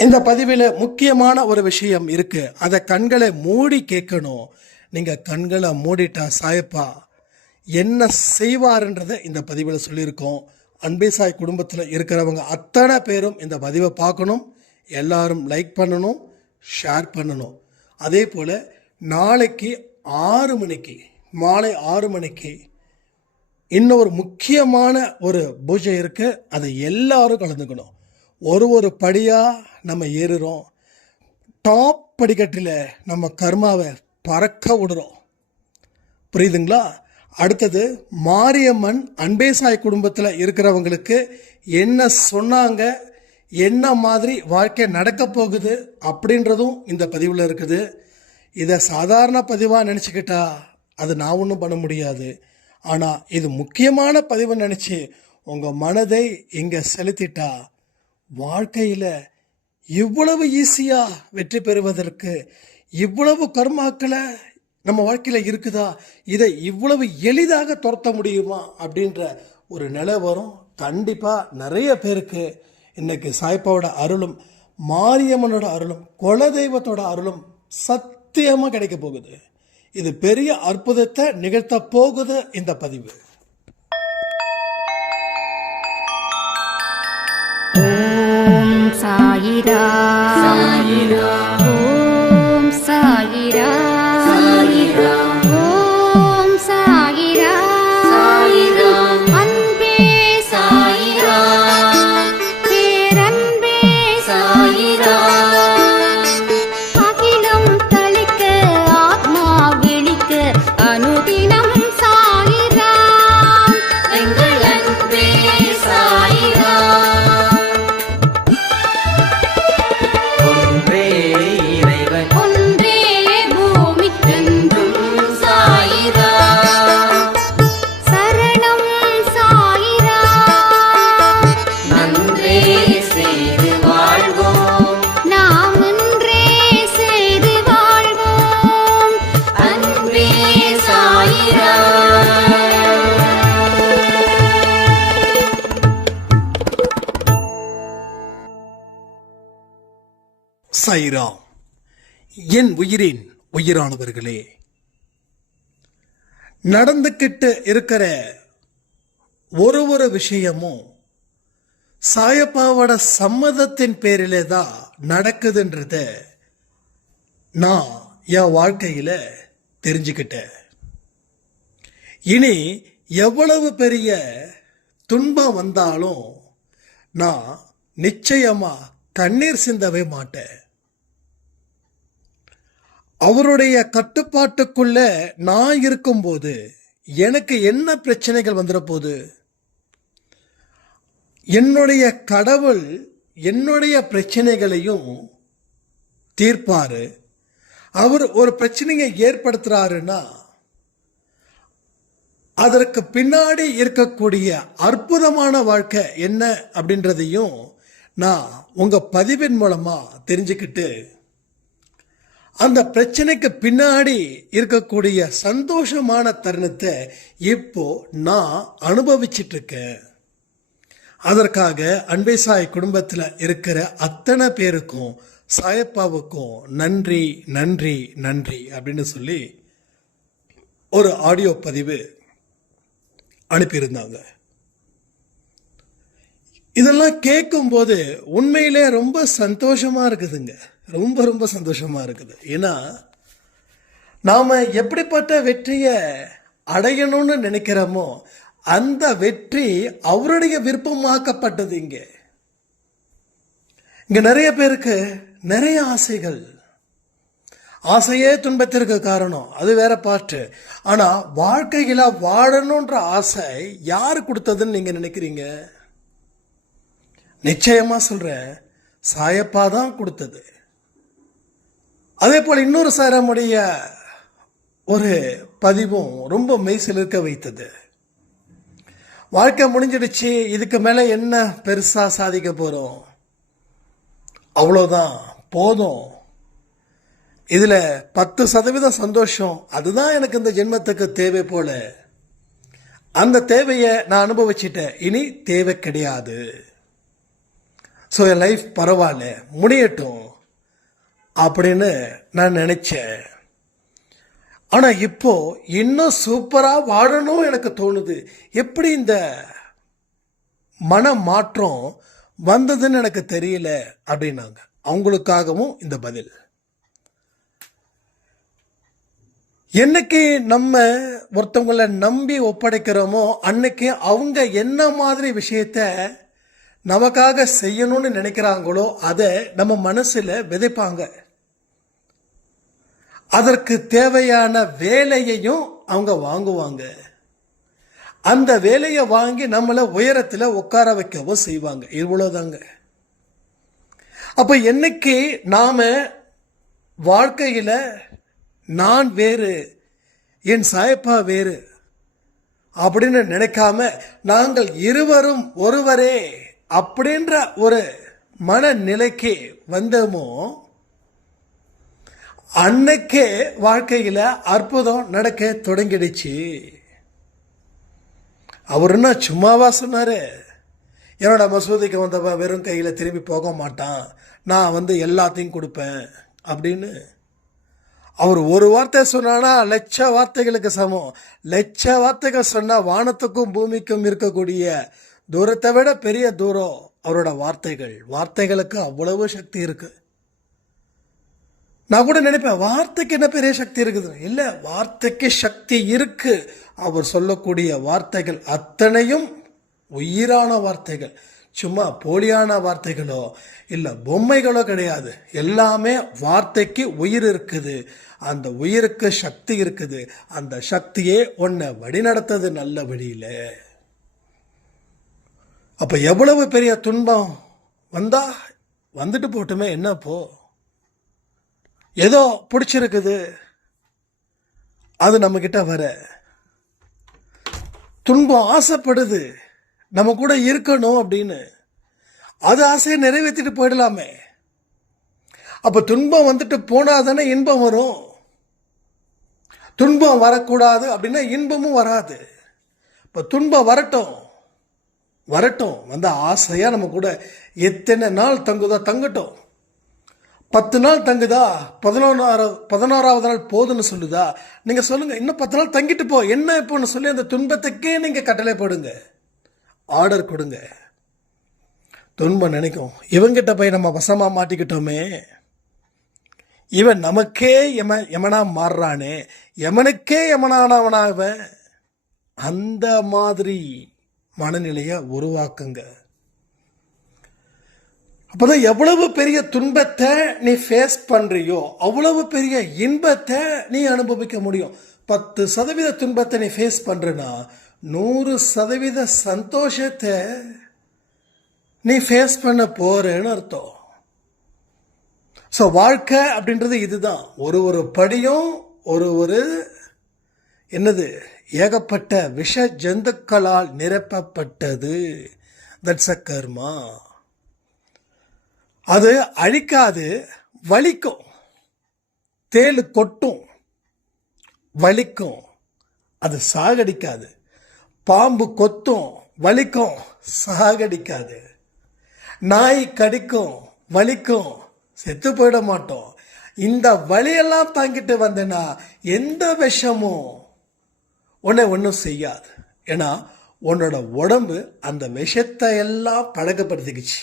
இந்த பதிவில் முக்கியமான ஒரு விஷயம் இருக்கு. அதை கண்களை மூடி கேட்கணும். நீங்க கண்களை மூடிட்டா சாயப்பா என்ன செய்வாருன்றதை இந்த பதிவில் சொல்லியிருக்கோம். அன்பே சாய் குடும்பத்தில் இருக்கிறவங்க அத்தனை பேரும் இந்த பதிவை பார்க்கணும். எல்லாரும் லைக் பண்ணணும், ஷேர் பண்ணணும். அதே போல் நாளைக்கு 6 மணிக்கு, மாலை 6 மணிக்கு இன்னும் ஒரு முக்கியமான ஒரு பூஜை இருக்கு. அதை எல்லாரும் கலந்துக்கணும். ஒரு படியாக நம்ம ஏறுறோம். டாப் படிக்கட்டில் நம்ம கர்மாவை பறக்க விடுறோம். புரியுதுங்களா? அடுத்தது மாரியம்மன் அன்பே சாய் குடும்பத்தில் இருக்கிறவங்களுக்கு என்ன சொன்னாங்க, என்ன மாதிரி வாழ்க்கை நடக்க போகுது அப்படின்றதும் இந்த பதிவில் இருக்குது. இதை சாதாரண பதிவாக நினச்சிக்கிட்டா அது நான் ஒன்றும் பண்ண முடியாது. ஆனால் இது முக்கியமான பதிவை நினச்சி உங்கள் மனதை இங்கே செலுத்திட்டா வாழ்க்கையில் இவ்வளவு ஈஸியாக வெற்றி பெறுவதற்கு இவ்வளவு கர்மாக்களை நம்ம வாழ்க்கையில் இருக்குதா, இதை இவ்வளவு எளிதாக துரத்த முடியுமா அப்படின்ற ஒரு நிலை வரும். கண்டிப்பாக நிறைய பேருக்கு இன்னைக்கு சாய்ப்பாவோட அருளும், மாரியம்மனோட அருளும், குலதெய்வத்தோட அருளும் சத்தியமாக கிடைக்க போகுது. இது பெரிய அற்புதத்தை நிகழ்த்த போகுது இந்த பதிவு. ஓம் சாயிரா சாயிரா, ஓம் சாயிரா சாயிரா, ஓம் சாயிரா சாயிரா, அன்பே சாயிரா, பேரன்பே சாயிரா, அகிலம் தளிக்க ஆத்மா விழிக்க அனுதினம் சாயிரா, எங்கள் அன்பே சாயிரா. சாய்ராம். என் உயிரின் உயிரானவர்களே, நடந்துக்கிட்டு இருக்கிற ஒரு விஷயமும் சாயப்பாவோட சம்மதத்தின் பேரிலே தான் நடக்குதுன்றத நான் என் வாழ்க்கையில் தெரிஞ்சுக்கிட்டேன். இனி எவ்வளவு பெரிய துன்பம் வந்தாலும் நான் நிச்சயமா கண்ணீர் சிந்தவே மாட்டேன். அவருடைய கட்டுப்பாட்டுக்குள்ள நான் இருக்கும்போது எனக்கு என்ன பிரச்சனைகள் வந்துட போகுது? என்னுடைய கடவுள் என்னுடைய பிரச்சனைகளையும் தீர்ப்பாரு. அவர் ஒரு பிரச்சனையை ஏற்படுத்துறாருன்னா அதற்கு பின்னாடி இருக்கக்கூடிய அற்புதமான வாழ்க்கை என்ன அப்படின்றதையும் நான் உங்க பதிவின் மூலமா தெரிஞ்சுக்கிட்டு அந்த பிரச்சனைக்கு பின்னாடி இருக்கக்கூடிய சந்தோஷமான தருணத்தை இப்போ நான் அனுபவிச்சிட்டு இருக்கேன். அதற்காக அன்பே சாய் குடும்பத்தில் இருக்கிற அத்தனை பேருக்கும் சாயப்பாவுக்கும் நன்றி நன்றி நன்றி அப்படின்னு சொல்லி ஒரு ஆடியோ பதிவு அனுப்பியிருந்தாங்க. இதெல்லாம் கேட்கும்போது உண்மையிலே ரொம்ப சந்தோஷமா இருக்குதுங்க. ரொம்ப சந்தோஷமா இருக்குது. ஏன்னா நாம எப்படிப்பட்ட வெற்றியை அடையணும்னு நினைக்கிறோமோ அந்த வெற்றி அவருடைய விருப்பமாக்கப்பட்டது. இங்க நிறைய பேருக்கு நிறைய ஆசைகள். ஆசையே துன்பத்திற்கு காரணம், அது வேற பாட்டு. ஆனா வாழ்க்கையில வாழணுன்ற ஆசை யாரு கொடுத்ததுன்னு நீங்க நினைக்கிறீங்க? நிச்சயமா சொல்றேன், சாயப்பா தான் கொடுத்தது. அதே போல் இன்னொரு சாரமுடைய ஒரு பதிவும் ரொம்ப மெய்சிலிருக்க வைத்தது. வாழ்க்கை முடிஞ்சிடுச்சு, இதுக்கு மேலே என்ன பெருசாக சாதிக்க போகிறோம், அவ்வளோதான் போதும், இதில் 10% சந்தோஷம், அதுதான் எனக்கு இந்த ஜென்மத்துக்கு தேவை போல, அந்த தேவையை நான் அனுபவிச்சிட்டேன், இனி தேவை கிடையாது. ஸோ என் லைஃப் பரவாயில்ல, முடியட்டும் அப்படின்னு நான் நினைச்சேன். ஆனால் இப்போ இன்னும் சூப்பராக வாழணும் எனக்கு தோணுது. எப்படி இந்த மன மாற்றம் வந்ததுன்னு எனக்கு தெரியல அப்படின்னாங்க. அவங்களுக்காகவும் இந்த பதில். என்னைக்கு நம்ம ஒருத்தவங்களை நம்பி ஒப்படைக்கிறோமோ அன்னைக்கு அவங்க என்ன மாதிரி விஷயத்த நமக்காக செய்யணும்னு நினைக்கிறாங்களோ அதை நம்ம மனசுல விதைப்பாங்க. அதற்கு தேவையான வேலையையும் அவங்க வாங்குவாங்க. அந்த வேலையை வாங்கி நம்மளை உயரத்தில் உட்கார வைக்கவும் செய்வாங்க. இவ்வளவுதாங்க. அப்ப என்னைக்கு நாம வாழ்க்கையில நான் வேறு, என் சாயப்பா வேறு அப்படின்னு நினைக்காம நாங்கள் இருவரும் ஒருவரே அப்படின்ற ஒரு மனநிலைக்கு வந்தோமோ அன்னைக்கே வாழ்க்கையில அற்புதம் நடக்க தொடங்கிடுச்சு. அவர் என்ன சும்மாவா சொன்னாரு? என்னோட மசூதிக்கு வந்தவன் வெறும் கையில திரும்பி போக மாட்டான், நான் எல்லாத்தையும் கொடுப்பேன் அப்படின்னு. அவர் ஒரு வார்த்தை சொன்னானா லட்ச வார்த்தைகளுக்கு சமம். லட்ச வார்த்தைகள் சொன்னா வானத்துக்கும் பூமிக்கும் இருக்கக்கூடிய தூரத்தை விட பெரிய தூரம் அவரோட வார்த்தைகள். வார்த்தைகளுக்கு அவ்வளவு சக்தி இருக்கு. நான் கூட நினைப்பேன், வார்த்தைக்கு என்ன பெரிய சக்தி இருக்குது? இல்ல, வார்த்தைக்கு சக்தி இருக்கு. அவர் சொல்லக்கூடிய வார்த்தைகள் அத்தனையும் உயிரான வார்த்தைகள். சும்மா போலியான வார்த்தைகளோ இல்ல பொம்மைகளோ கிடையாது. எல்லாமே வார்த்தைக்கு உயிர் இருக்குது. அந்த உயிருக்கு சக்தி இருக்குது. அந்த சக்தியே உன்னை வழி நடத்தது நல்ல வழியில. அப்ப எவ்வளவு பெரிய துன்பம் வந்தா வந்துட்டு போட்டுமே, என்ன போ, ஏதோ பிடிச்சிருக்குது அது நம்ம கிட்ட வர. துன்பம் ஆசைப்படுது நம்ம கூட இருக்கணும் அப்படின்னு. அது ஆசையை நிறைவேற்றிட்டு போயிடலாமே. அப்ப துன்பம் வந்துட்டு போனாதானே இன்பம் வரும். துன்பம் வரக்கூடாது அப்படின்னா இன்பமும் வராது. இப்ப துன்பம் வரட்டும் வரட்டும், ஆசையா நம்ம கூட எத்தனை நாள் தங்குதா தங்கட்டும். 10 நாள் தங்குதா, 11ஆவது நாள் போதுன்னு சொல்லுதா? நீங்க சொல்லுங்க, இன்னும் 10 நாள் தங்கிட்டு போ, என்ன இப்போன்னு சொல்லி அந்த துன்பத்துக்கே நீங்க கட்டளை போடுங்க, ஆர்டர் கொடுங்க. துன்பம் நினைக்கும், இவங்கிட்ட போய் நம்ம வசமா மாட்டிக்கிட்டோமே, இவன் நமக்கே யமனா மாறுறானே, யமனுக்கே யமனானவனாவன். அந்த மாதிரி மனநிலைய உருவாக்குங்க. அப்பதான் எவ்வளவு பெரிய துன்பத்தை நீ ஃபேஸ் பண்றியோ அவ்வளவு பெரிய இன்பத்தை நீ அனுபவிக்க முடியும். 10% துன்பத்தை நீ ஃபேஸ் பண்றனா 100% சந்தோஷத்தை நீ ஃபேஸ் பண்ண போறேன்னு அர்த்தம். ஸோ வாழ்க்கை அப்படின்றது இதுதான். ஒரு படியும் ஒரு என்னது ஏகப்பட்ட விஷ ஜந்துக்களால் நிரப்பப்பட்டது. தட்ஸ் அ கர்மா. அது அழிக்காது, வலிக்கும். தேளு கொட்டும், வலிக்கும், அது சாகடிக்காது. பாம்பு கொத்தும், வலிக்கும், சாகடிக்காது. நாய் கடிக்கும், வலிக்கும், செத்து போயிட மாட்டோம். இந்த வலியெல்லாம் தாங்கிட்டு வந்தேன்னா எந்த விஷமும் உன்னை ஒன்றும் செய்யாது. ஏன்னா உன்னோட உடம்பு அந்த விஷத்தை எல்லாம் பழக்கப்படுத்திக்கிச்சு.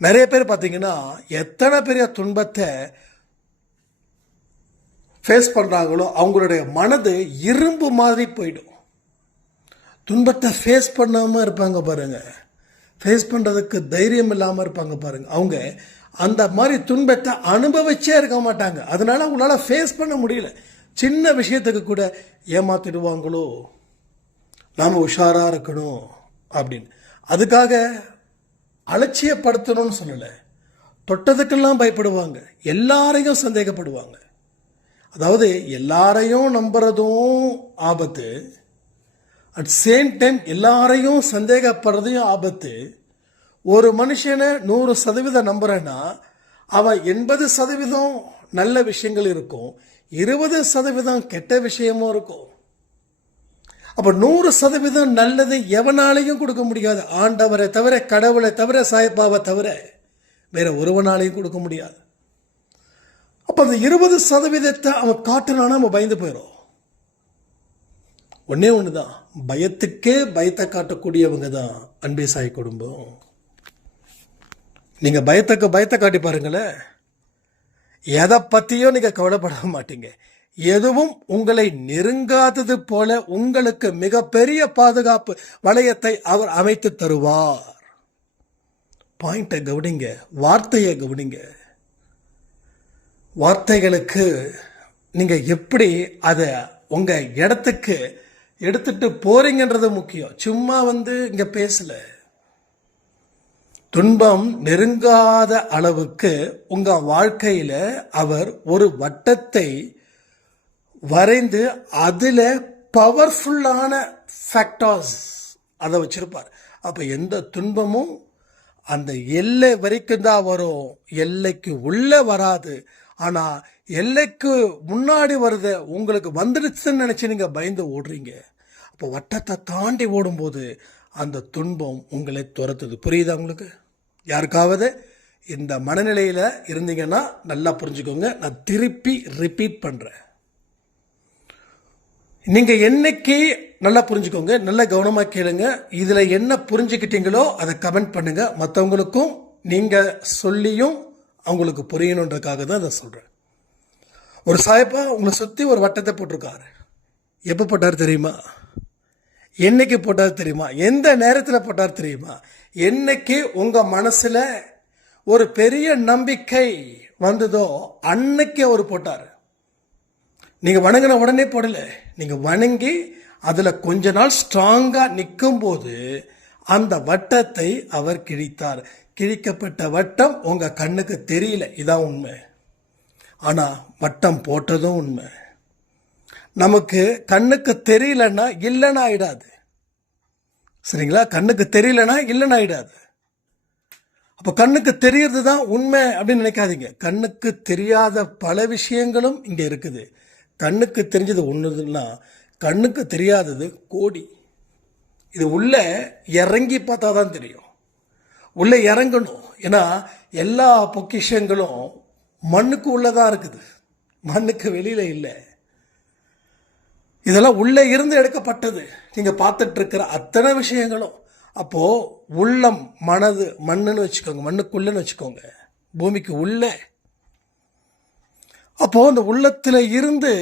நிறைய பேர் பார்த்தீங்கன்னா எத்தனை பெரிய துன்பத்தை ஃபேஸ் பண்ணுறாங்களோ அவங்களுடைய மனது இரும்பு மாதிரி போயிடும். துன்பத்தை ஃபேஸ் பண்ணாமல் இருப்பாங்க பாருங்க, ஃபேஸ் பண்ணுறதுக்கு தைரியம் இல்லாமல் இருப்பாங்க பாருங்க, அவங்க அந்த மாதிரி துன்பத்தை அனுபவிச்சே இருக்க மாட்டாங்க. அதனால அவங்களால ஃபேஸ் பண்ண முடியல. சின்ன விஷயத்துக்கு கூட ஏமாத்திடுவாங்களோ, நாம் உஷாராக இருக்கணும் அப்படின்னு. அதுக்காக அலட்சியப்படுத்தணும்னு சொல்லலை, தொட்டதுக்கெல்லாம் பயப்படுவாங்க, எல்லாரையும் சந்தேகப்படுவாங்க. அதாவது எல்லாரையும் நம்புறதும் ஆபத்து, அட் சேம் டைம் எல்லாரையும் சந்தேகப்படுறதையும் ஆபத்து. ஒரு மனுஷனை 100% நம்புறேன்னா அவன் 80% நல்ல விஷயங்கள் இருக்கும், 20% கெட்ட விஷயமும் இருக்கும். அப்ப 100% நல்லது எவனாலையும் கொடுக்க முடியாது. ஆண்டவரை தவிர, கடவுளை தவிர, சாயப்பாவை தவிர வேற ஒருவனாலையும் கொடுக்க முடியாது. அப்ப அந்த 20% அவன் காட்டுனானா நம்ம பயந்து போயிடும். ஒன்னே ஒண்ணுதான், பயத்துக்கே பயத்தை காட்டக்கூடியவங்க தான் அன்பே சாய் குடும்பம். நீங்க பயத்தை காட்டி பாருங்களேன், எதை பத்தியும் நீங்க கவலைப்பட மாட்டீங்க. எதுவும் உங்களை நெருங்காதது போல உங்களுக்கு மிகப்பெரிய பாதுகாப்பு வளையத்தை அவர் அமைத்து தருவார். பாயிண்ட்டை கவனிங்க, வார்த்தையை கவனிங்க. வார்த்தைகளுக்கு நீங்க எப்படி அதை உங்க இடத்துக்கு எடுத்துட்டு போறீங்கன்றது முக்கியம். சும்மா இங்க பேசல. துன்பம் நெருங்காத அளவுக்கு உங்க வாழ்க்கையில அவர் ஒரு வட்டத்தை வரைந்து அதுல பவர்ஃபுல்லான ஃபேக்டர்ஸ் அதை வச்சிருப்பார். அப்ப எந்த துன்பமும் அந்த எல்லை வரைக்கும் தான் வரும், எல்லைக்கு உள்ள வராது. ஆனா எல்லைக்கு முன்னாடி வருது, உங்களுக்கு வந்துடுச்சுன்னு நினைச்சு நீங்க பயந்து ஓடுறீங்க. அப்போ வட்டத்தை தாண்டி ஓடும்போது அந்த துன்பம் உங்களை துரத்துது. புரியுதா உங்களுக்கு? யாருக்காவது இந்த மனநிலையில இருந்தீங்கன்னா நல்லா புரிஞ்சுக்கோங்க. நான் திருப்பி ரிப்பீட் பண்றேன். நீங்க என்னைக்கு நல்லா புரிஞ்சுக்கோங்க, நல்லா கவனமா கேளுங்க. இதுல என்ன புரிஞ்சுக்கிட்டீங்களோ அதை கமெண்ட் பண்ணுங்க. மற்றவங்களுக்கும் நீங்க சொல்லியும் அவங்களுக்கு புரியணுன்றதுக்காக தான் அதை சொல்றேன். ஒரு சாயப்பா உங்களை சுத்தி ஒரு வட்டத்தை போட்டிருக்காரு. எப்ப போட்டார் தெரியுமா? என்னைக்கு போட்டார் தெரியுமா? எந்த நேரத்தில் போட்டார் தெரியுமா? என்னைக்கு உங்க மனசுல ஒரு பெரிய நம்பிக்கை வந்ததோ அன்னைக்கு அவர் போட்டார். நீங்க வணங்கின உடனே போடல. நீங்க வணங்கி அதுல கொஞ்ச நாள் ஸ்ட்ராங்கா நிற்கும் போது அந்த வட்டத்தை அவர் கிழித்தார். கிழிக்கப்பட்ட வட்டம் உங்க கண்ணுக்கு தெரியல, இதான் உண்மை. ஆனா வட்டம் போட்டதும் உண்மை. நமக்கு கண்ணுக்கு தெரியலன்னா இல்லைன்னா ஆயிடாது. சரிங்களா? கண்ணுக்கு தெரியலன்னா இல்லைன்னா ஆயிடாது. அப்ப கண்ணுக்கு தெரியறது தான் உண்மை அப்படின்னு நினைக்காதீங்க. கண்ணுக்கு தெரியாத பல விஷயங்களும் இங்க இருக்குது. கண்ணுக்கு தெரிஞ்சது ஒண்ணுன்னா கண்ணுக்கு தெரியாதது கோடி. இது உள்ள இறங்கி பார்த்தா தான் தெரியும். உள்ள இறங்கணும். ஏன்னா எல்லா பொக்கிஷங்களும் மண்ணுக்கு உள்ளதான் இருக்குது, மண்ணுக்கு வெளியில இல்லை. இதெல்லாம் உள்ள இருந்து எடுக்கப்பட்டது. நீங்க பார்த்துட்டு இருக்கிற அத்தனை விஷயங்களும். அப்போ உள்ளம், மனது, மண்ணுன்னு வச்சுக்கோங்க, மண்ணுக்குள்ளன்னு வச்சுக்கோங்க, பூமிக்கு உள்ள. அப்போ அந்த உள்ளத்துல இருந்து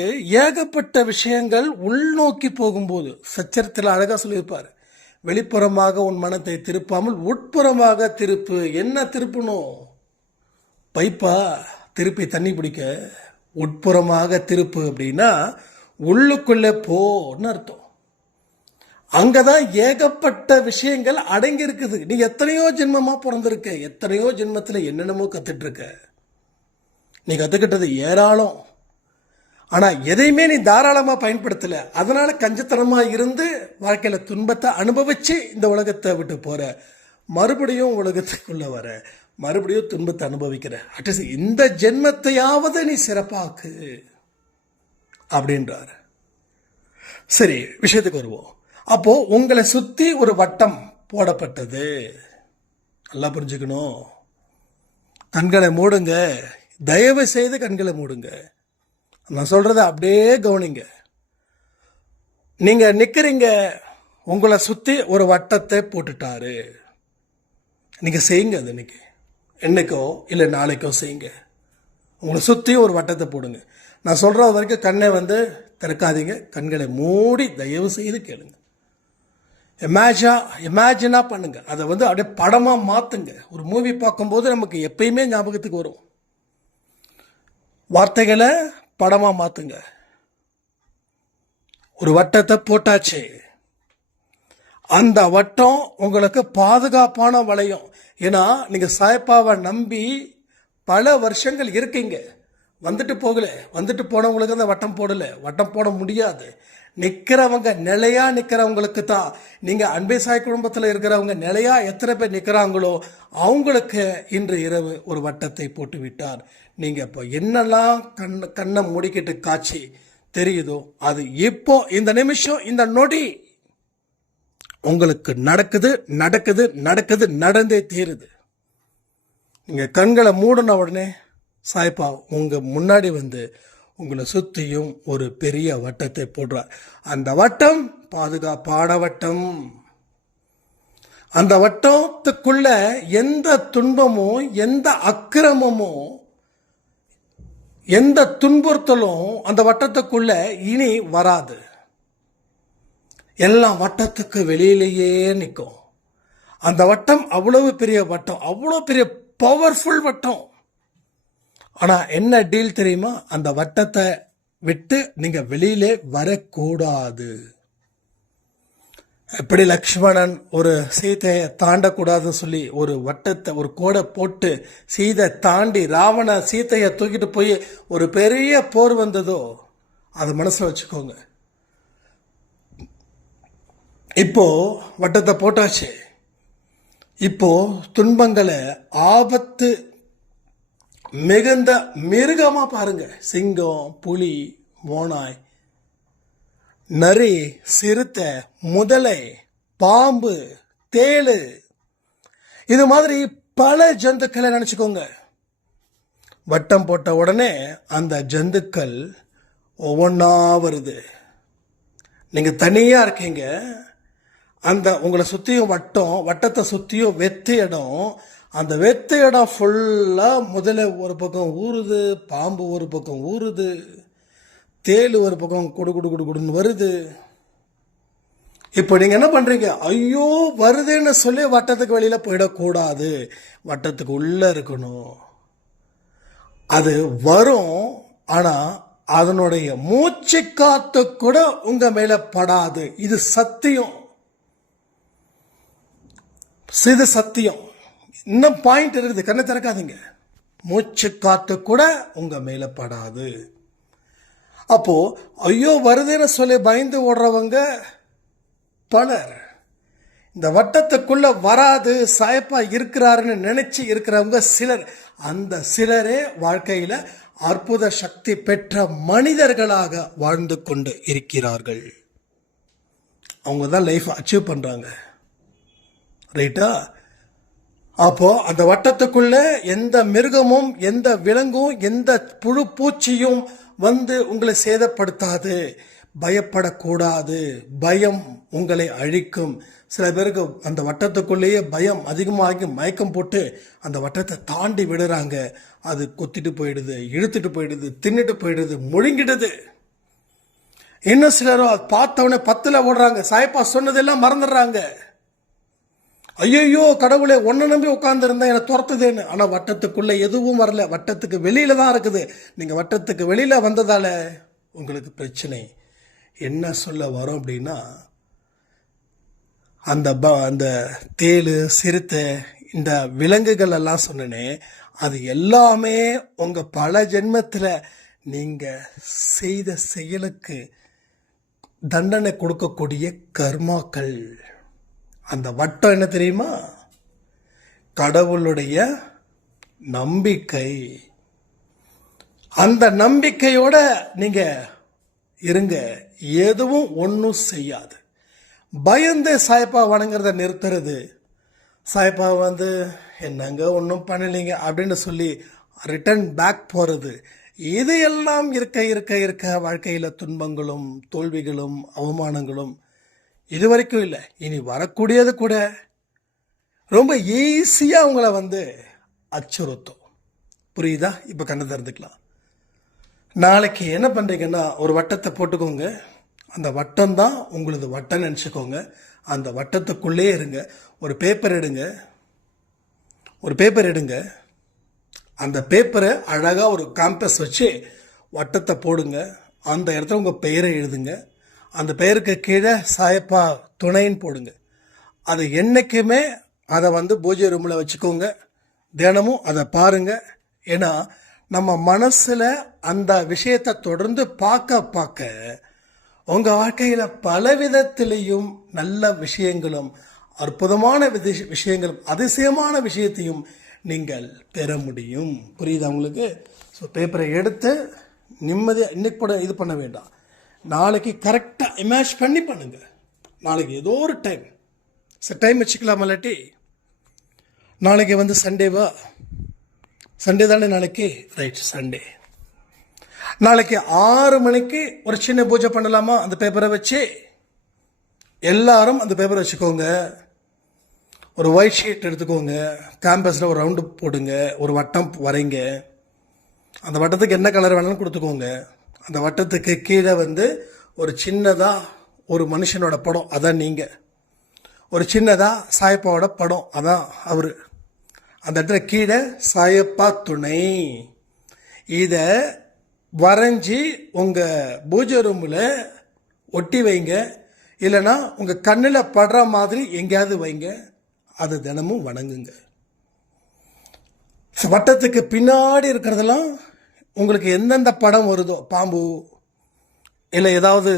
ஏகப்பட்ட விஷயங்கள் உள்நோக்கி போகும்போது, சச்சரத்தில் அழகா சொல்லியிருப்பாரு, வெளிப்புறமாக உன் மனத்தை திருப்பாமல் உட்புறமாக திருப்பு. என்ன திருப்பணும்? பைப்பா திருப்பி தண்ணி பிடிக்க உட்புறமாக திருப்பு அப்படின்னா உள்ளுக்குள்ளே போன்னு அர்த்தம். அங்கதான் ஏகப்பட்ட விஷயங்கள் அடங்கி இருக்குது. நீ எத்தனையோ ஜென்மமா பிறந்திருக்க, எத்தனையோ ஜென்மத்துல என்னென்னமோ கத்துட்டு இருக்க. நீ கத்துக்கிட்டது ஏராளம். ஆனா எதையுமே நீ தாராளமா பயன்படுத்தல. அதனால கஞ்சத்தனமா இருந்து வாழ்க்கையில துன்பத்தை அனுபவிச்சு இந்த உலகத்தை விட்டு போற. மறுபடியும் உலகத்துக்குள்ள வர, மறுபடியும் துன்பத்தை அனுபவிக்கிற. அட்லீஸ்ட் இந்த ஜென்மத்தையாவது நீ சிறப்பாக்கு அப்படின்றாரு. சரி, விஷயத்துக்கு வருவோம். அப்போ உங்களை சுத்தி ஒரு வட்டம் போடப்பட்டது. நல்லா புரிஞ்சுக்கணும். கண்களை மூடுங்க, தயவு செய்து கண்களை மூடுங்க. நான் சொல்றத அப்படியே கவனிங்க. நீங்க நிக்கிறீங்க, உங்களை சுத்தி ஒரு வட்டத்தை போட்டுட்டாரு. நீங்க செய்யுங்க. அது இன்னைக்கு, என்னைக்கோ இல்லை நாளைக்கோ செய்யுங்க. உங்களை சுத்தி ஒரு வட்டத்தை போடுங்க. நான் சொல்றது வரைக்கும் கண்ணை திறக்காதீங்க. கண்களை மூடி தயவு செய்து கேளுங்க. இமேஜினா பண்ணுங்க. அதை அப்படியே படமா மாத்துங்க. ஒரு மூவி பார்க்கும்போது நமக்கு எப்பயுமே ஞாபகத்துக்கு வரும். வார்த்தைகளை படமா மாத்துங்க. ஒரு வட்டத்தை போட்டாச்சு. அந்த வட்டம் உங்களுக்கு பாதுகாப்பான வளையம். ஏன்னா நீங்க சாயப்பாவை நம்பி பல வருஷங்கள் இருக்கீங்க. வந்துட்டு போகல, வந்துட்டு போனவங்களுக்கு அந்த வட்டம் போடல. வட்டம் போட முடியாது. நிக்கிறவங்க, நிலையா நிக்கிறவங்களுக்கு தான். நீங்க அன்பே சாய் குடும்பத்தில் இருக்கிறவங்க நிலையா எத்தனை பேர் நிக்கிறாங்களோ அவங்களுக்கு இன்று இரவு ஒரு வட்டத்தை போட்டு விட்டார். நீங்க இப்போ என்னெல்லாம் கண்ணை மூடிக்கிட்டு காட்சி தெரியுதோ அது இப்போ இந்த நிமிஷம், இந்த நொடி உங்களுக்கு நடக்குது நடக்குது நடக்குது, நடந்தே தீருது. நீங்க கண்களை மூடின உடனே சாய்ப்பா உங்க முன்னாடி வந்து உங்களை சுத்தியும் ஒரு பெரிய வட்டத்தை போடுறார். அந்த வட்டம் பாதுகாப்பான வட்டம். அந்த வட்டத்துக்குள்ள எந்த துன்பமோ, எந்த அக்கிரமமோ, எந்த துன்புறுத்தலும் அந்த வட்டத்துக்குள்ள இனி வராது. எல்லாம் வட்டத்துக்கு வெளியிலேயே நிற்கும். அந்த வட்டம் அவ்வளவு பெரிய வட்டம், அவ்வளோ பெரிய பவர்ஃபுல் வட்டம். ஆனா என்ன டீல் தெரியுமா? அந்த வட்டத்தை விட்டு நீங்க வெளியிலே வரக்கூடாது. எப்படி லக்ஷ்மணன் ஒரு சீதையை தாண்டக்கூடாதுன்னு சொல்லி ஒரு வட்டத்தை, ஒரு கோடை போட்டு சீதை தாண்டி ராவண சீதையை தூக்கிட்டு போய் ஒரு பெரிய போர் வந்ததோ, அதை மனசுல வச்சுக்கோங்க. இப்போ வட்டத்தை போட்டாச்சு. இப்போ துன்பங்களை ஆபத்து மிகுந்த மிருகமா பாருங்க. சிங்கம், புலி, ஓநாய், நரி, சிறுத்தை, முதலை, பாம்பு, தேளு, இது மாதிரி பல ஜந்துக்களை நினைச்சுக்கோங்க. வட்டம் போட்ட உடனே அந்த ஜந்துக்கள் ஒவ்வொன்றா வருது. நீங்க தனியா இருக்கீங்க. அந்த உங்களை சுத்தியும் வட்டத்தை சுத்தியும் வெத்த இடம். அந்த வெத்த இடம் ஃபுல்லா முதல்ல ஒரு பக்கம் ஊறுது, பாம்பு ஒரு பக்கம் ஊறுது, தேளு ஒரு பக்கம் குடு குடு குடு குடுன்னு வருது. இப்போ நீங்க என்ன பண்றீங்க? ஐயோ வருதுன்னு சொல்லி வட்டத்துக்கு வெளியில போயிடக்கூடாது, வட்டத்துக்கு உள்ள இருக்கணும். அது வரும், ஆனா அதனுடைய மூச்சு காத்து கூட உங்க மேல படாது. இது சத்தியம், இது சத்தியம். இன்னும் பாயிண்ட் இருக்குது, கண்ணை திறக்காதீங்க. மூச்சு காத்து கூட உங்க மேல படாது. அப்போ ஐயோ வருதுன்னு சொல்லி பயந்து ஓடுறவங்க பலர். இந்த வட்டத்துக்குள்ள வராது, சாயப்பா இருக்கிறாருன்னு நினைச்சு இருக்கிறவங்க சிலர். அந்த சிலரே வாழ்க்கையில அற்புத சக்தி பெற்ற மனிதர்களாக வாழ்ந்து கொண்டு இருக்கிறார்கள். அவங்க தான் லைஃப் அச்சீவ் பண்றாங்க. ரைட்டா? அப்போ அந்த வட்டத்துக்குள்ள எந்த மிருகமும், எந்த விலங்கும், எந்த புழு பூச்சியும் வந்து உங்களை சேதப்படுத்தாது. பயப்படக்கூடாது. பயம் உங்களை அழிக்கும். சில பேருக்கு அந்த வட்டத்துக்குள்ளேயே பயம் அதிகமாகி மயக்கம் போட்டு அந்த வட்டத்தை தாண்டி விடுறாங்க. அது கொத்திட்டு போயிடுது, இழுத்துட்டு போயிடுது, தின்னுட்டு போயிடுது, முழுங்கிடுது. இன்னும் சிலரோ பார்த்தவனே 10ல் ஓடுறாங்க. சாயப்பா சொன்னதெல்லாம் மறந்துடுறாங்க. ஐயோ கடவுளே ஒன்ன நம்பி உட்கார்ந்து இருந்தா என்னை துரத்துதேன்னு. ஆனா வட்டத்துக்குள்ள எதுவும் வரல, வட்டத்துக்கு வெளியில தான் இருக்குது. நீங்க வட்டத்துக்கு வெளியில வந்ததால உங்களுக்கு பிரச்சனை. என்ன சொல்ல வரோம் அப்படின்னா, அந்த தேளு, சிறுத்தை, இந்த விலங்குகள் எல்லாம் சொன்னனே, அது எல்லாமே உங்க பல ஜென்மத்துல நீங்க செய்த செயலுக்கு தண்டனை கொடுக்கக்கூடிய கர்மாக்கள். அந்த வட்டம் என்ன தெரியுமா? கடவுளுடைய நம்பிக்கை. அந்த நம்பிக்கையோட நீங்க இருங்க, எதுவும் ஒன்றும் செய்யாது. பயந்து சாயப்பா வணங்குறத நிறுத்துறது, சாயப்பா வந்து என்னங்க ஒன்றும் பண்ணலைங்க அப்படின்னு சொல்லி ரிட்டர்ன் பேக் போறது, இது எல்லாம் இருக்க இருக்க இருக்க வாழ்க்கையில துன்பங்களும் தோல்விகளும் அவமானங்களும் இதுவரைக்கும் இல்லை, இனி வரக்கூடியது கூட ரொம்ப ஈஸியா உங்களை வந்து அச்சுறுத்தும். புரியுதா? இப்ப கண்ணை திறந்துக்கலாம். நாளைக்கு என்ன பண்றீங்கன்னா, ஒரு வட்டத்தை போட்டுக்கோங்க. அந்த வட்டம் தான் உங்களது வட்டம் நினைச்சுக்கோங்க. அந்த வட்டத்துக்குள்ளே இருங்க. ஒரு பேப்பர் எடுங்க. அந்த பேப்பரை அழகா ஒரு காம்பஸ் வச்சு வட்டத்தை போடுங்க. அந்த இடத்துல உங்க பெயரை எழுதுங்க. அந்த பெயருக்கு கீழே சாயப்பா துணைன்னு போடுங்க. அது என்னைக்குமே அதை வந்து பூஜை ரூமில் வச்சுக்கோங்க. தினமும் அதை பாருங்க. ஏன்னா நம்ம மனசில் அந்த விஷயத்தை தொடர்ந்து பார்க்க உங்கள் வாழ்க்கையில் பல விதத்திலையும் நல்ல விஷயங்களும் அற்புதமான விஷயங்களும் அதிசயமான விஷயத்தையும் நீங்கள் பெற முடியும். புரியுதா உங்களுக்கு? ஸோ பேப்பரை எடுத்து நிம்மதியாக இன்னைக்கு கூட இது பண்ண வேண்டாம். நாளைக்கு கரெக்டாக இமேஜ் பண்ணி பண்ணுங்க. நாளைக்கு ஏதோ ஒரு டைம் சார் டைம் வச்சுக்கலாமா இல்லாட்டி? நாளைக்கு வந்து சண்டேவா? சண்டே தானே நாளைக்கு? Right, Sunday. நாளைக்கு 6 மணிக்கு ஒரு சின்ன பூஜை பண்ணலாமா? அந்த பேப்பரை வச்சு எல்லாரும் அந்த பேப்பரை வச்சுக்கோங்க. ஒரு ஒயிட் ஷீட் எடுத்துக்கோங்க. கேம்பஸில் ஒரு ரவுண்டு போடுங்க. ஒரு வட்டம் வரைங்க. அந்த வட்டத்துக்கு என்ன கலர் வேணாலும் கொடுத்துக்கோங்க. அந்த வட்டத்துக்கு கீழே வந்து ஒரு சின்னதாக ஒரு மனுஷனோட படம், அதான் நீங்கள். ஒரு சின்னதாக சாயப்பாவோட படம், அதான் அவர். அந்த இடத்துல கீழே சாயப்பா துணை. இதை வரைஞ்சி உங்கள் பூஜை ரூமில் ஒட்டி வைங்க. இல்லைன்னா உங்கள் கண்ணில் படுற மாதிரி எங்கேயாவது வைங்க. அதை தினமும் வணங்குங்க. வட்டத்துக்கு பின்னாடி இருக்கிறதெல்லாம் உங்களுக்கு எந்தெந்த படம் வருதோ, பாம்பு இல்லை ஏதாவது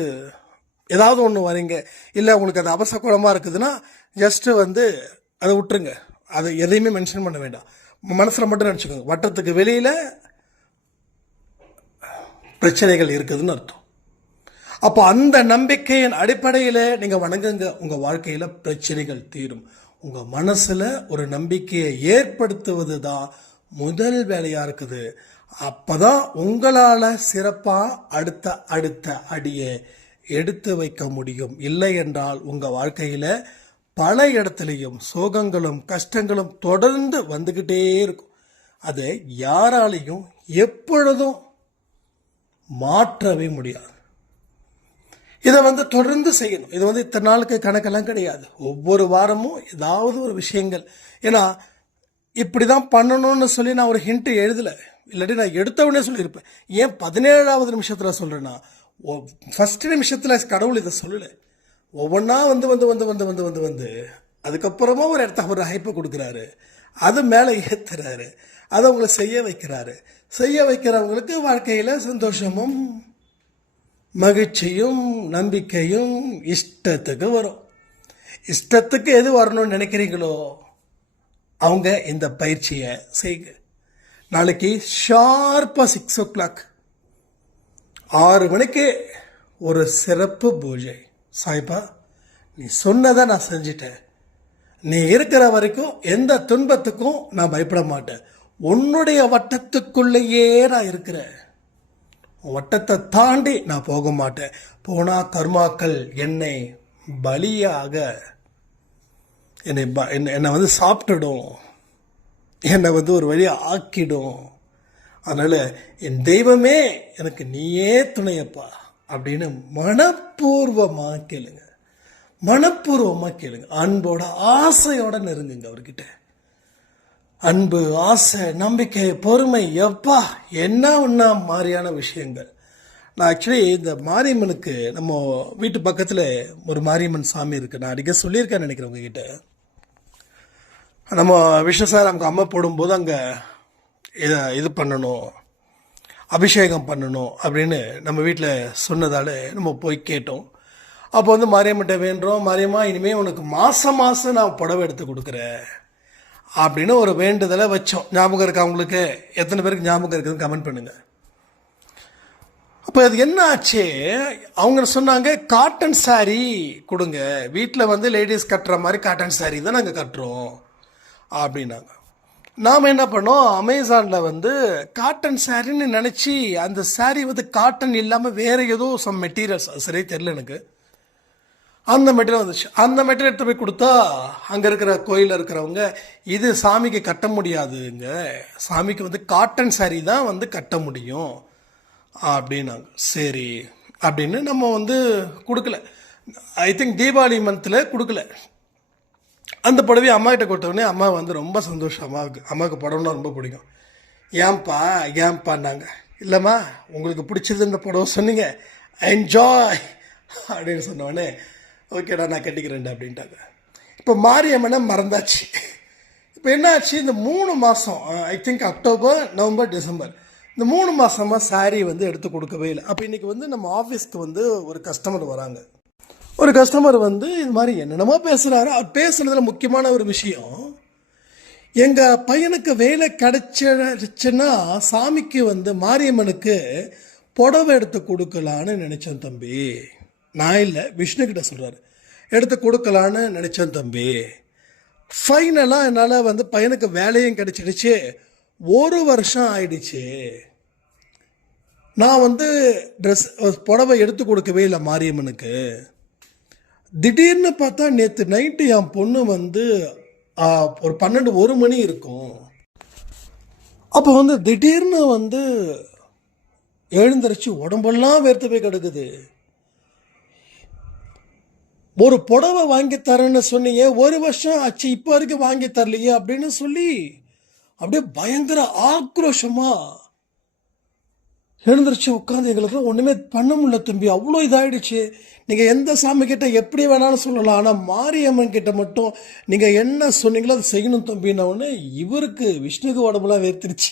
ஒன்று வரீங்க. இல்லை உங்களுக்கு அது அபசகுணமாக இருக்குதுன்னா ஜஸ்ட்டு வந்து அதை விட்டுருங்க. அதை எதையுமே மென்ஷன் பண்ண வேண்டாம். மனசில் மட்டும் நினச்சிக்கோங்க, வட்டத்துக்கு வெளியில் பிரச்சனைகள் இருக்குதுன்னு அர்த்தம். அப்போ அந்த நம்பிக்கையின் அடிப்படையில் நீங்கள் வணங்குங்க. உங்கள் வாழ்க்கையில் பிரச்சனைகள் தீரும். உங்கள் மனசில் ஒரு நம்பிக்கையை ஏற்படுத்துவது தான் முதல் வேலையாக இருக்குது. அப்போ தான் உங்களால் சிறப்பாக அடுத்த அடியை எடுத்து வைக்க முடியும். இல்லை என்றால் உங்கள் வாழ்க்கையில் பல இடத்துலையும் சோகங்களும் கஷ்டங்களும் தொடர்ந்து வந்துக்கிட்டே இருக்கும். அதை யாராலையும் எப்பொழுதும் மாற்றவே முடியாது. இதை வந்து தொடர்ந்து செய்யணும். இது வந்து இத்தனை நாளுக்கு கணக்கெல்லாம் கிடையாது. ஒவ்வொரு வாரமும் ஏதாவது ஒரு விஷயங்கள். ஏன்னா இப்படி தான் பண்ணணும்னு சொல்லி நான் ஒரு ஹிண்ட் எழுதலை. இல்லாட்டி நான் எடுத்தவொடனே சொல்லியிருப்பேன். ஏன் 17வது நிமிஷத்தில் சொல்கிறேன்னா, ஃபஸ்ட்டு நிமிஷத்தில் கடவுள் இதை சொல்லலை. ஒவ்வொன்றா வந்து வந்து வந்து வந்து வந்து வந்து வந்து அதுக்கப்புறமா ஒரு இடத்த ஒரு ஹைப்பை கொடுக்குறாரு. அது மேலே ஏற்றுறாரு. அதை அவங்களை செய்ய வைக்கிறாரு. செய்ய வைக்கிறவங்களுக்கு வாழ்க்கையில் சந்தோஷமும் மகிழ்ச்சியும் நம்பிக்கையும் இஷ்டத்துக்கு வரும். இஷ்டத்துக்கு எது வரணும்னு நினைக்கிறீங்களோ அவங்க இந்த பயிற்சியை செய்யுங்க. நாளைக்கு ஷார்ப்பாக 6 o'clock 6 மணிக்கு ஒரு சிறப்பு பூஜை. சாய்பா, நீ சொன்னதை நான் செஞ்சிட்டேன். நீ இருக்கிற வரைக்கும் எந்த துன்பத்துக்கும் நான் பயப்பட மாட்டேன். உன்னுடைய வட்டத்துக்குள்ளேயே நான் இருக்கிறேன். வட்டத்தை தாண்டி நான் போக மாட்டேன். போனால் கர்மாக்கள் என்னை பலியாக என்னை வந்து சாப்பிட்டுடும். என்னை வந்து ஒரு வழியாக ஆக்கிடும். அதனால் என் தெய்வமே எனக்கு நீயே துணையப்பா அப்படின்னு மனப்பூர்வமாக கேளுங்க. மனப்பூர்வமாக கேளுங்க. அன்போட ஆசையோட நெருங்குங்க அவர்கிட்ட. அன்பு, ஆசை, நம்பிக்கை, பொறுமை, எப்பா என்ன ஒன்றா மாதிரியான விஷயங்கள். நான் ஆக்சுவலி இந்த மாரியம்மனுக்கு நம்ம வீட்டு பக்கத்தில் ஒரு மாரியம்மன் சாமி இருக்குது. நான் அடிக்க சொல்லியிருக்கேன்னு நினைக்கிறேன் உங்ககிட்ட. நம்ம விஷ்ணு சார் அவங்க அம்மா போடும்போது அங்கே இது பண்ணணும், அபிஷேகம் பண்ணணும் அப்படின்னு நம்ம வீட்டில் சொன்னதால் நம்ம போய் கேட்டோம். அப்போ வந்து மாரியம்மன்ட்ட வேண்டுறோம், மாரியம்மா இனிமேல் உனக்கு மாதம் நான் புடவை எடுத்து கொடுக்குறேன் அப்படின்னு ஒரு வேண்டுதலை வச்சோம். ஞாபகம் இருக்கா அவங்களுக்கு? எத்தனை பேருக்கு ஞாபகம் இருக்குதுன்னு கமெண்ட் பண்ணுங்கள். அப்போ அது என்ன ஆச்சு, அவங்க சொன்னாங்க காட்டன் சாரீ கொடுங்க, வீட்டில் வந்து லேடிஸ் கட்டுற மாதிரி காட்டன் சாரீ தான் நாங்கள் கட்டுறோம் அப்படின்னாங்க. நாம் என்ன பண்ணோம், அமேசானில் வந்து காட்டன் சாரின்னு நினச்சி அந்த சாரீ வந்து காட்டன் இல்லாமல் வேறு ஏதோ சம் மெட்டீரியல்ஸ், சரியே தெரில எனக்கு, அந்த மெட்டீரியல் வந்துச்சு. அந்த மெட்டீரியல் எடுத்து போய் கொடுத்தா அங்கே இருக்கிற கோயிலில் இருக்கிறவங்க இது சாமிக்கு கட்ட முடியாதுங்க, சாமிக்கு வந்து காட்டன் சாரீ தான் வந்து கட்ட முடியும் அப்படின்னாங்க. சரி அப்படின்னு நம்ம வந்து கொடுக்கல. ஐ திங்க் தீபாவளி மந்தில் கொடுக்கல. அந்த புடவையை அம்மா கிட்ட கொடுத்தோடனே அம்மா வந்து ரொம்ப சந்தோஷம். அம்மாவுக்கு புடவைனா ரொம்ப பிடிக்கும். ஏன்ப்பான்னாங்க. இல்லைம்மா உங்களுக்கு பிடிச்சது இந்த புடவை சொன்னீங்க, என்ஜாய் அப்படின்னு சொன்னோடனே ஓகேடா நான் கட்டிக்கிறேன்டா அப்படின்ட்டாங்க. இப்போ மாரியம்மனை மறந்தாச்சு. இப்போ என்ன ஆச்சு, இந்த 3 மாதம் I think October, November, December, இந்த 3 மாதமாக சாரீ வந்து எடுத்து கொடுக்கவே இல்லை. அப்போ இன்றைக்கி வந்து நம்ம ஆஃபீஸ்க்கு வந்து ஒரு கஸ்டமர் வராங்க. ஒரு கஸ்டமர் வந்து இது மாதிரி என்னென்னமோ பேசுகிறாரு. அவர் பேசுகிறதுல முக்கியமான ஒரு விஷயம், எங்கள் பையனுக்கு வேலை கிடைச்சிருச்சுன்னா சாமிக்கு வந்து மாரியம்மனுக்கு புடவை எடுத்து கொடுக்கலான்னு நினச்சேன் தம்பி. நான் இல்லை, விஷ்ணுக்கிட்ட சொல்கிறாரு. எடுத்து கொடுக்கலான்னு நினச்சேன் தம்பி. ஃபைனலாக என்னால் பையனுக்கு வேலையும் கிடைச்சிடுச்சு. 1 வருஷம் ஆயிடுச்சு. நான் ட்ரெஸ் புடவை எடுத்து கொடுக்கவே இல்லை மாரியம்மனுக்கு. திடீர்னு பார்த்தா நேற்று நைட்டு என் பொண்ணு ஒரு 12-1 மணி இருக்கும். அப்போ திடீர்னு எழுந்திருச்சு உடம்பெல்லாம் வேர்த்து போய் கிடக்குது. ஒரு புடவை வாங்கி தரேன்னு சொன்னீங்க, 1 வருஷம் ஆச்சு, இப்போ வரைக்கும் வாங்கி தரலையே அப்படின்னு சொல்லி அப்படியே பயங்கர ஆக்ரோஷமா எழுந்திருச்சு உட்காந்து. எங்களுக்கு ஒன்றுமே பண்ண முடியல தம்பி, அவ்வளோ இதாகிடுச்சு. நீங்கள் எந்த சாமி கிட்ட எப்படி வேணாலும் சொல்லலாம், ஆனால் மாரியம்மன் கிட்ட மட்டும் நீங்கள் என்ன சொன்னீங்களோ அதை செய்யணும் தம்பின்னு இவருக்கு விஷ்ணுக்கு உடம்புலாம் வேர்த்திருச்சு.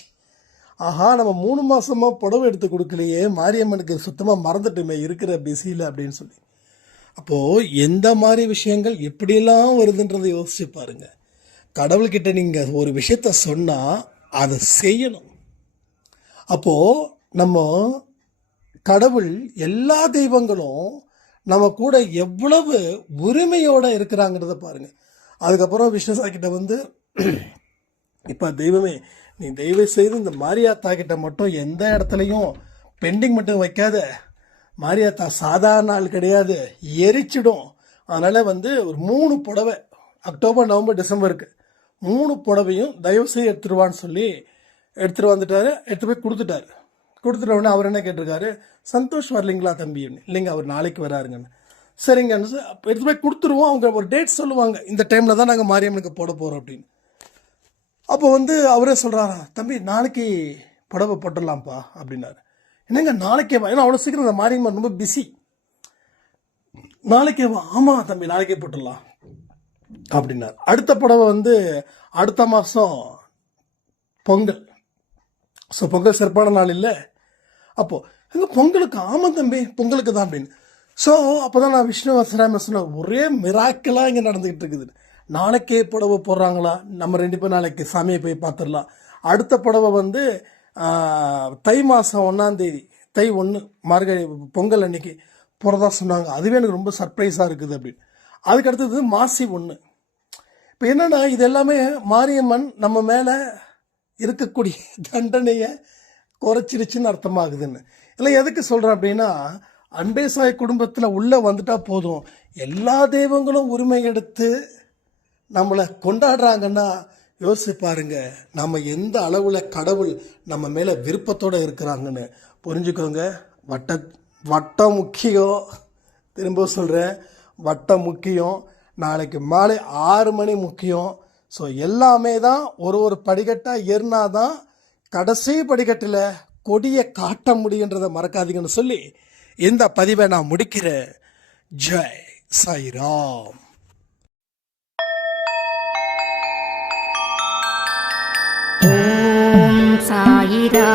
ஆஹா, நம்ம 3 மாதமாக புடவை எடுத்து கொடுக்கலையே, மாரியம்மனுக்கு சுத்தமாக மறந்துட்டுமே இருக்கிற பிஸியில் அப்படின்னு சொல்லி. அப்போது எந்த மாதிரி விஷயங்கள் எப்படியெல்லாம் வருதுன்றதை யோசிச்சு பாருங்க. கடவுள்கிட்ட நீங்கள் ஒரு விஷயத்த சொன்னால் அதை செய்யணும். அப்போது நம்ம கடவுள் எல்லா தெய்வங்களும் நம்ம கூட எவ்வளவு உரிமையோடு இருக்கிறாங்கிறத பாருங்க. அதுக்கப்புறம் விஷ்ணு சார் கிட்ட இப்போ தெய்வமே, நீ தயவு செய்து இந்த மாரியாத்தா கிட்ட மட்டும் எந்த இடத்துலையும் பெண்டிங் மட்டும் வைக்காத. மாரியாத்தா சாதாரண ஆள் கிடையாது, எரிச்சிடும். அதனால் ஒரு 3 புடவை அக்டோபர் நவம்பர் டிசம்பருக்கு 3 புடவையும் தயவு செய்து எடுத்துருவான்னு சொல்லி எடுத்துகிட்டு வந்துட்டாரு. எடுத்து போய் கொடுத்துட்டாரு. கொடுத்துட்ட உடனே அவர் என்ன கேட்டிருக்காரு, சந்தோஷ் வரலைங்களா தம்பி? இல்லைங்க, அவர் நாளைக்கு வராருங்கன்னு. சரிங்க, எடுத்து போய் கொடுத்துருவோம். அவங்க ஒரு டேட் சொல்லுவாங்க, இந்த டைமில் தான் நாங்கள் மாரியம்மனுக்கு போட போகிறோம் அப்படின்னு. அப்போ அவரே சொல்கிறாரா, தம்பி நாளைக்கு புடவை போட்டுடலாம்ப்பா அப்படின்னாரு. என்னங்க நாளைக்கே வா? ஏன்னா அவ்வளோ சீக்கிரம் அந்த மாரியம்மன் ரொம்ப பிஸி. நாளைக்கே வா? ஆமாம் தம்பி நாளைக்கே போட்டுடலாம் அப்படின்னாரு. அடுத்த புடவை அடுத்த மாதம் பொங்கல். ஸோ பொங்கல் சிறப்பான நாள் இல்லை. அப்போது எங்கள் பொங்கலுக்கு? ஆமாம் தம்பி பொங்கலுக்கு தான் அப்படின்னு. ஸோ அப்போ தான் நான் விஷ்ணு வசராம சொன்னேன், ஒரே மிராக்கலாக இங்கே நடந்துக்கிட்டு இருக்குது. நாளைக்கே புடவை போடுறாங்களா, நம்ம 2 பேர் நாளைக்கு சாமியை போய் பார்த்துடலாம். அடுத்த புடவை தை மாதம் 1ஆம் தேதி, தை 1 மார்கழி பொங்கல் அன்னைக்கு போகிறதா சொன்னாங்க. அதுவே எனக்கு ரொம்ப சர்ப்ரைஸாக இருக்குது அப்படின்னு. அதுக்கு அடுத்தது மாசி 1. இப்போ என்னென்னா இது எல்லாமே மாரியம்மன் நம்ம மேலே இருக்கக்கூடிய தண்டனையை குறைச்சிருச்சுன்னு அர்த்தமாகுதுன்னு. இல்லை எதுக்கு சொல்கிறேன் அப்படின்னா, அன்பேசாய் குடும்பத்தில் உள்ளே வந்துட்டா போதும், எல்லா தெய்வங்களும் உரிமை எடுத்து நம்மளை கொண்டாடுறாங்கன்னா யோசிச்சு பாருங்க, நம்ம எந்த அளவில் கடவுள் நம்ம மேலே விருப்பத்தோடு இருக்கிறாங்கன்னு புரிஞ்சுக்கோங்க. வட்டம் முக்கியம். திரும்ப சொல்கிறேன், வட்டம் முக்கியம். நாளைக்கு மாலை 6 மணி முக்கியம். ஸோ எல்லாமே தான் ஒரு படிக்கட்டாக ஏறினாதான் கடைசி படிக்கட்டில் கொடியை காட்ட முடியுன்றதை மறக்காதீங்கன்னு சொல்லி இந்த பதிவை நான் முடிக்கிறேன். ஜெய் சாய்ராம். ஓம் சாயிரா.